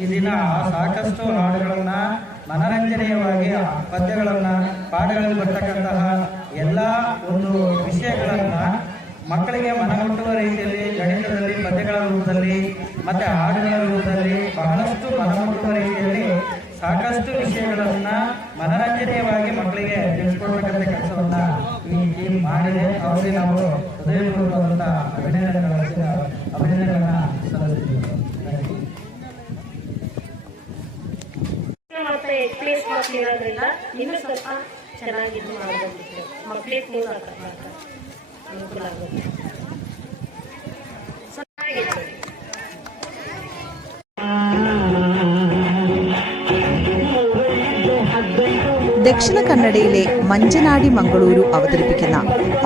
ಈ ದಿನ ಸಾಕಷ್ಟು ಹಾಡುಗಳನ್ನು ಮನರಂಜನೆಯವಾಗಿ ಪದ್ಯಗಳನ್ನು ಪಾಠಗಳಲ್ಲಿ ಬರ್ತಕ್ಕಂತಹ ಎಲ್ಲ ಒಂದು ವಿಷಯಗಳನ್ನು ಮಕ್ಕಳಿಗೆ ಮನಮುಟ್ಟುವ ರೀತಿಯಲ್ಲಿ ಗಣಿತದಲ್ಲಿ ಪದ್ಯಗಳ ರೂಪದಲ್ಲಿ ಮತ್ತು ಹಾಡುಗಳ ರೂಪದಲ್ಲಿ ಬಹಳಷ್ಟು ಮನಮುಟ್ಟುವ ರೀತಿಯಲ್ಲಿ ಸಾಕಷ್ಟು ವಿಷಯಗಳನ್ನು ಮನರಂಜನೆಯವಾಗಿ ಮಕ್ಕಳಿಗೆ ತಿಳಿಸ್ಕೊಡ್ತಕ್ಕಂಥ ಕೆಲಸವನ್ನು ಈ ಟೀಮ್ ಮಾಡಿದೆ. ಅವರಿಗೆ ನಾವು ಹೃದಯಪೂರ್ವಕವಾದಂಥ ಅಭಿನಂದನೆಗಳನ್ನು ಸಲ್ಲಿಸ್ತೀವಿ. ಮತ್ತೆ ಪ್ಲೇಸ್ ಮಕ್ಕಳು ಇರೋದ್ರಿಂದ ಇನ್ನೂ ಸ್ವಲ್ಪ ಚೆನ್ನಾಗಿ ಇದು ಮಾಡಬಹುದು. ಮಕ್ಕಳಿಗೆ ಮೂಲ ಅನುಕೂಲ ಆಗುತ್ತೆ. ദക്ഷിണ കന്നഡയിലെ മഞ്ചനാടി മംഗളൂരു അവതരിപ്പിക്കുന്ന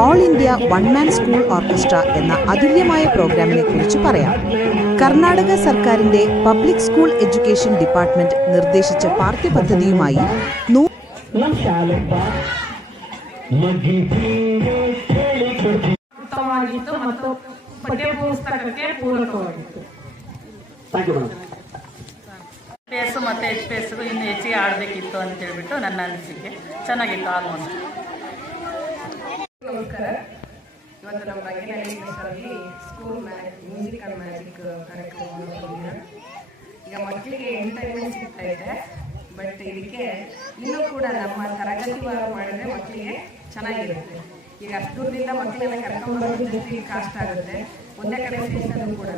all India one man school orchestra എന്ന അതുല്യമായ പ്രോഗ്രാമിനെ കുറിച്ച് പറയാം. കർണാടക സർക്കാരിന്റെ പബ്ലിക് സ്കൂൾ എഡ്യൂക്കേഷൻ ഡിപ്പാർട്ട്മെന്റ് നിർദ്ദേശിച്ച പാഠ്യപദ്ധതിയുമായി ಉತ್ತಮವಾಗಿತ್ತು ಮತ್ತು ಪಠ್ಯಪುಸ್ತಕಕ್ಕೆ ಪೂರಕವಾಗಿತ್ತು. PS ಮತ್ತು HPS ಇನ್ನು ಹೆಚ್ಚಿಗೆ ಆಡಬೇಕಿತ್ತು ಅಂತ ಹೇಳ್ಬಿಟ್ಟು ನನ್ನ ಅನಿಸಿಕೆ. ಚೆನ್ನಾಗಿತ್ತು ಆಲ್ಮೋಸ್ಟ್. ನಮಸ್ಕಾರ. ಇವತ್ತು ನಮ್ಮ ಭಾಗ್ಯನಹಳ್ಳಿ ಸ್ಕೂಲ್ ಮ್ಯೂಸಿಕ್ ಆ್ಯಂಡ್ ಮ್ಯಾಜಿಕ್ ಕಾರ್ಯಕ್ರಮವನ್ನು ಹೊಂದಿರ. ಈಗ ಮಕ್ಕಳಿಗೆ ಎಂಟರ್ಟೈನ್ಮೆಂಟ್ ಸಿಗ್ತಾ ಇದೆ, ಬಟ್ ಇದಕ್ಕೆ ಇನ್ನೂ ಕೂಡ ನಮ್ಮ ತರಗತಿವಾರ ಮಾಡಿದ್ರೆ ಮಕ್ಕಳಿಗೆ ಚೆನ್ನಾಗಿರುತ್ತೆ. ಈಗ ಅಷ್ಟು ದೂರದಿಂದ ಮಕ್ಕಳೆಲ್ಲ ಕರ್ಕೊಂಡ್ಬರೋದು ಜಾಸ್ತಿ ಕಾಸ್ಟ್ ಆಗುತ್ತೆ. ಒಂದೇ ಕಡೆ ಸೇರಿಸೋದು ಕೂಡ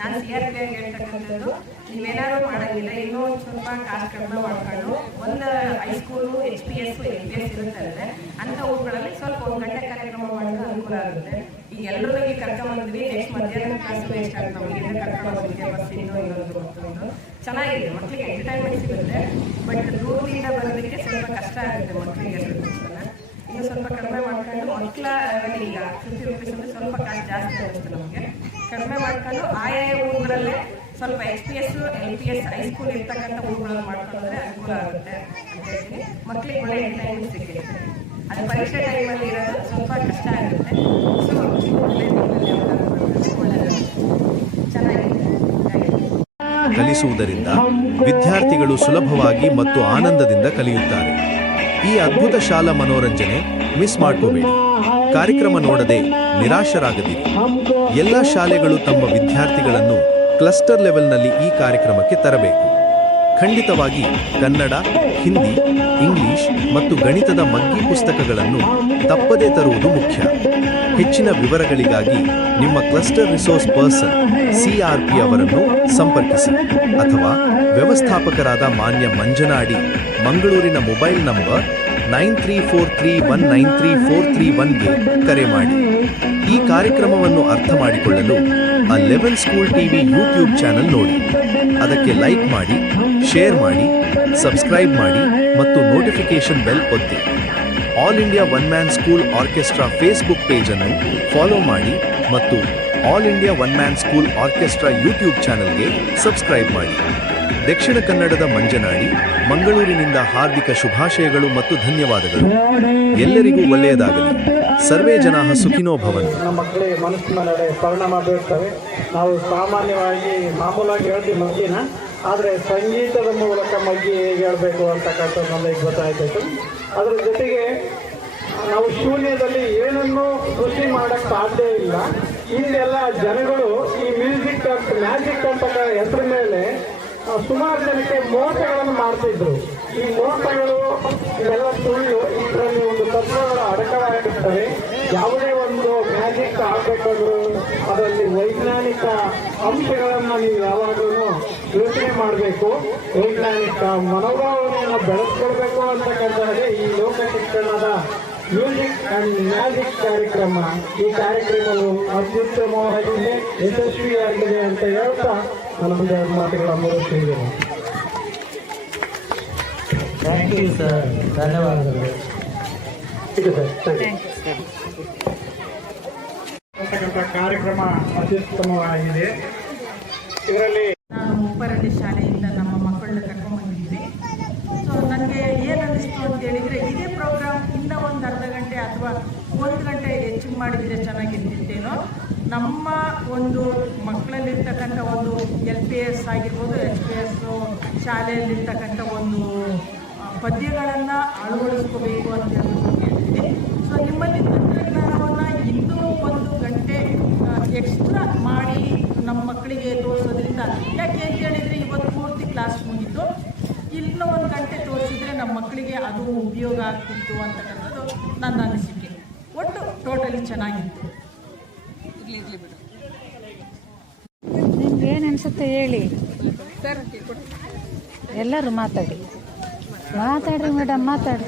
ನಾನು CRP ಆಗಿ ಹೇಳ್ತಕ್ಕಂಥದ್ದು, ನೀವೇನಾದ್ರು ಮಾಡೋಂಗಿಲ್ಲ ಇನ್ನೂ ಒಂದು ಸ್ವಲ್ಪ ಕಾಸ್ಟ್ ಕಡಿಮೆ ಮಾಡ್ಕೊಂಡು ಒಂದು ಹೈಸ್ಕೂಲು HPS LPS ಇರುತ್ತಂದ್ರೆ ಅಂಥ ಊರುಗಳಲ್ಲಿ ಸ್ವಲ್ಪ 1 ಗಂಟೆ ಕಾರ್ಯಕ್ರಮ ಮಾಡೋದು ಅನುಕೂಲ ಆಗುತ್ತೆ. ಈಗ ಎಲ್ಲರೂ ಈಗ ಕರ್ಕೊಂಡ್ಬಂದ್ವಿ, ನೆಕ್ಸ್ಟ್ ಮಧ್ಯಾಹ್ನ ಕ್ಲಾಸ್ ವೇಸ್ಟ್ ಆಗುತ್ತೆ. ಇಲ್ಲಿಂದ ಕರ್ಕೊಂಡ್ಬಂದಿದೆ ಬಸ್ ಇನ್ನೊಂದು ಮತ್ತೊಂದು ಚೆನ್ನಾಗಿದೆ, ಮಕ್ಕಳಿಗೆ ಎಂಟರ್ಟೈನ್ಮೆಂಟ್ ಸಿಗುತ್ತೆ. ಬಟ್ ದೂರದಿಂದ ಬರೋದಕ್ಕೆ ಸ್ವಲ್ಪ ಕಷ್ಟ ಆಗುತ್ತೆ ಮಕ್ಕಳಿಗೆ. ಇನ್ನೂ ಸ್ವಲ್ಪ ಕಡಿಮೆ ಮಾಡ್ಕೊಂಡು ಮಕ್ಕಳ ಈಗ 50 ರೂಪೀಸ್ ಅಂದರೆ ಸ್ವಲ್ಪ ಕಾಸ್ಟ್ ಜಾಸ್ತಿ ಆಗುತ್ತೆ. ನಮಗೆ ಕಡಿಮೆ ಮಾಡ್ಕೊಂಡು ಆಯಾ ಊರುಗಳಲ್ಲೇ ಸ್ವಲ್ಪ HPS LPS ಹೈಸ್ಕೂಲ್ ಇರ್ತಕ್ಕಂಥ ಊರುಗಳನ್ನು ಮಾಡ್ಕೊಂಡ್ರೆ ಅನುಕೂಲ ಆಗುತ್ತೆ ಅಂತ ಹೇಳ್ತೀನಿ. ಮಕ್ಕಳಿಗೆ ಒಳ್ಳೆ ಎಂಟರ್ಟೈನ್ಮೆಂಟ್ ಸಿಗುತ್ತೆ. ಅದು ಪರೀಕ್ಷೆ ಟೈಮಲ್ಲಿ ಇರೋದು ಸ್ವಲ್ಪ ಕಷ್ಟ ಆಗುತ್ತೆ. ಸೊ ಚೆನ್ನಾಗಿದೆ. ಕಲಿಸುವುದರಿಂದ ವಿದ್ಯಾರ್ಥಿಗಳು ಸುಲಭವಾಗಿ ಮತ್ತು ಆನಂದದಿಂದ ಕಲಿಯುತ್ತಾರೆ. ಈ ಅದ್ಭುತ ಶಾಲಾ ಮನೋರಂಜನೆ ಮಿಸ್ ಮಾಡ್ಕೋಬೇಡಿ. ಕಾರ್ಯಕ್ರಮ ನೋಡದೆ ನಿರಾಶರಾಗದಿರಿ. ಎಲ್ಲ ಶಾಲೆಗಳು ತಮ್ಮ ವಿದ್ಯಾರ್ಥಿಗಳನ್ನು ಕ್ಲಸ್ಟರ್ ಲೆವೆಲ್ನಲ್ಲಿ ಈ ಕಾರ್ಯಕ್ರಮಕ್ಕೆ ತರಬೇಕು. ಖಂಡಿತವಾಗಿ ಕನ್ನಡ, ಹಿಂದಿ, ಇಂಗ್ಲಿಷ್ ಮತ್ತು ಗಣಿತದ ಮಗ್ಗಿ ಪುಸ್ತಕಗಳನ್ನು ತಪ್ಪದೇ ತರುವುದು ಮುಖ್ಯ. ಹೆಚ್ಚಿನ ವಿವರಗಳಿಗಾಗಿ ನಿಮ್ಮ ಕ್ಲಸ್ಟರ್ ರಿಸೋರ್ಸ್ ಪರ್ಸನ್ CRP ಅವರನ್ನು ಸಂಪರ್ಕಿಸಿ ಅಥವಾ ವ್ಯವಸ್ಥಾಪಕರಾದ ಮಾನ್ಯ ಮಂಜನಾಡಿ ಮಂಗಳೂರಿನ ಮೊಬೈಲ್ ನಂಬರ್ 9343193431ಗೆ ಕರೆ ಮಾಡಿ. ಈ ಕಾರ್ಯಕ್ರಮವನ್ನು ಅರ್ಥ ಮಾಡಿಕೊಳ್ಳಲು ಆ 11 ಸ್ಕೂಲ್ ಟಿವಿ ಯೂಟ್ಯೂಬ್ ಚಾನೆಲ್ ನೋಡಿ. ಅದಕ್ಕೆ ಲೈಕ್ ಮಾಡಿ, ಶೇರ್ ಮಾಡಿ, ಸಬ್ಸ್ಕ್ರೈಬ್ ಮಾಡಿ ಮತ್ತು ನೋಟಿಫಿಕೇಶನ್ ಬೆಲ್ ಒತ್ತಿ. All India one man school orchestra Facebook ಪೇಜನ್ನು ಫಾಲೋ ಮಾಡಿ ಮತ್ತು all India one man school orchestra YouTube ಚಾನೆಲ್ಗೆ ಸಬ್ಸ್ಕ್ರೈಬ್ ಮಾಡಿ. ದಕ್ಷಿಣ ಕನ್ನಡದ ಮಂಜನಾಡಿ ಮಂಗಳೂರಿನಿಂದ ಹಾರ್ದಿಕ ಶುಭಾಶಯಗಳು ಮತ್ತು ಧನ್ಯವಾದಗಳು. ಎಲ್ಲರಿಗೂ ಒಳ್ಳೆಯದಾಗಲಿ. ಸರ್ವೇ ಜನಾಃ ಸುಖಿನೋ ಭವಂತು. ನಮ್ಮ ಮಕ್ಕಳಿಗೆ ಮನಸ್ಸಿನ ಮೇಲೆ ಪರಿಣಾಮ ಬೀರ್ತವೆ. ನಾವು ಸಾಮಾನ್ಯವಾಗಿ ಮಾಮೂಲಾಗಿ ಹೇಳ್ತೀವಿ ಮಗ್ಗಿನ, ಆದರೆ ಸಂಗೀತದ ಮೂಲಕ ಮಗ್ಗಿ ಹೇಗೆ ಹೇಳಬೇಕು ಅಂತಕ್ಕಂಥದ್ದು ನಮಗೆ ಗೊತ್ತಾಯ್ತು. ಅದರ ಜೊತೆಗೆ ನಾವು ಶೂನ್ಯದಲ್ಲಿ ಏನನ್ನೂ ಕೃಷಿ ಮಾಡೋಕ್ಕೆ ಸಾಧ್ಯ ಇಲ್ಲ. ಹಿಂದೆಲ್ಲ ಜನಗಳು ಈ ಮ್ಯೂಸಿಕ್ ಅಂತ ಮ್ಯಾಜಿಕ್ ಅಂತ ಹೆಸರ ಮೇಲೆ ಸುಮಾರು ಜನಕ್ಕೆ ಮೋಸಗಳನ್ನು ಮಾಡ್ತಿದ್ರು. ಈ ಮೋಸಗಳು ಇವೆಲ್ಲ ಸುಳ್ಳು. ಇದರಲ್ಲಿ ಒಂದು ತತ್ವಗಳು ಅಡಕವಾಗಿರ್ತವೆ. ಯಾವುದೇ ಒಂದು ಮ್ಯಾಜಿಕ್ ಆಗಬೇಕಂದ್ರೂ ಅದರಲ್ಲಿ ವೈಜ್ಞಾನಿಕ ಅಂಶಗಳನ್ನು ನೀವು ಯಾವಾಗಲೂ ಯೋಚನೆ ಮಾಡಬೇಕು. ವೈಜ್ಞಾನಿಕ ಮನೋಭಾವನೆಯನ್ನು ಬೆಳೆಸ್ಕೊಳ್ಬೇಕು ಅಂತಕ್ಕಂಥದ್ದೇ ಈ ಲೋಕ ಶಿಕ್ಷಣದ ಮ್ಯೂಸಿಕ್ ಆ್ಯಂಡ್ ಮ್ಯಾಜಿಕ್ ಕಾರ್ಯಕ್ರಮ. ಈ ಕಾರ್ಯಕ್ರಮವು ಅತ್ಯುತ್ತಮವಾಗಿದೆ, ಯಶಸ್ವಿಯಾಗಿದೆ ಅಂತ ಹೇಳ್ತಾ ನಮಗೆ ಮಾತುಗಳ ಮುಗಿಸಿದ್ದೇನೆ. ಥ್ಯಾಂಕ್ ಯು ಸರ್, ಧನ್ಯವಾದಗಳು. ಕಾರ್ಯಕ್ರಮ ಅತ್ಯುತ್ತಮವಾಗಿದೆ. ಇದರಲ್ಲಿ ನಾನು ಉಪ್ಪರಳ್ಳಿ ಶಾಲೆಯಿಂದ ನಮ್ಮ ಮಕ್ಕಳನ್ನ ಕರ್ಕೊಂಡ್ಬಂದಿದ್ವಿ. ಸೊ ನನಗೆ ಏನು ಅನ್ನಿಸ್ತು ಅಂತ ಹೇಳಿದರೆ, ಇದೇ ಪ್ರೋಗ್ರಾಮ್ ಇನ್ನೂ ಒಂದು ಅರ್ಧ ಗಂಟೆ ಅಥವಾ 1 ಗಂಟೆ ಹೆಚ್ಚಿಗೆ ಮಾಡಿದರೆ ಚೆನ್ನಾಗಿರ್ತಿತ್ತೇನೋ. ನಮ್ಮ ಒಂದು ಮಕ್ಕಳಲ್ಲಿ ಶಾಲೆಯಲ್ಲಿರ್ತಕ್ಕಂಥ ಒಂದು LPS ಆಗಿರ್ಬೋದು, SPS ಶಾಲೆಯಲ್ಲಿರ್ತಕ್ಕಂಥ ಒಂದು ಪದ್ಯಗಳನ್ನು ಅಳವಡಿಸ್ಕೋಬೇಕು ಅಂತ ಹೇಳ್ತೀನಿ. ಸೊ ನಿಮ್ಮಲ್ಲಿ ತಂತ್ರಜ್ಞಾನವನ್ನು ಇನ್ನೂ 1 ಗಂಟೆ ಎಕ್ಸ್ಟ್ರಾ ಮಾಡಿ ನಮ್ಮ ಮಕ್ಕಳಿಗೆ ತೋರಿಸೋದ್ರಿಂದ, ಯಾಕೆ ಅಂತ ಹೇಳಿದರೆ ಇವತ್ತು ಪೂರ್ತಿ ಕ್ಲಾಸ್ ಮುಗಿತು, ಇನ್ನೂ 1 ಗಂಟೆ ತೋರಿಸಿದ್ರೆ ನಮ್ಮ ಮಕ್ಕಳಿಗೆ ಅದು ಉಪಯೋಗ ಆಗ್ತಿತ್ತು ಅಂತಕ್ಕಂಥದ್ದು ನನ್ನ ಅನಿಸಿಕೆ. ಒಟ್ಟು ಟೋಟಲಿ ಚೆನ್ನಾಗಿತ್ತು. ನಿಮ್ಗೆ ಏನು ಅನಿಸುತ್ತೆ ಹೇಳಿ, ಎಲ್ಲರೂ ಮಾತಾಡಿ ಮೇಡಮ್, ಮಾತಾಡಿ.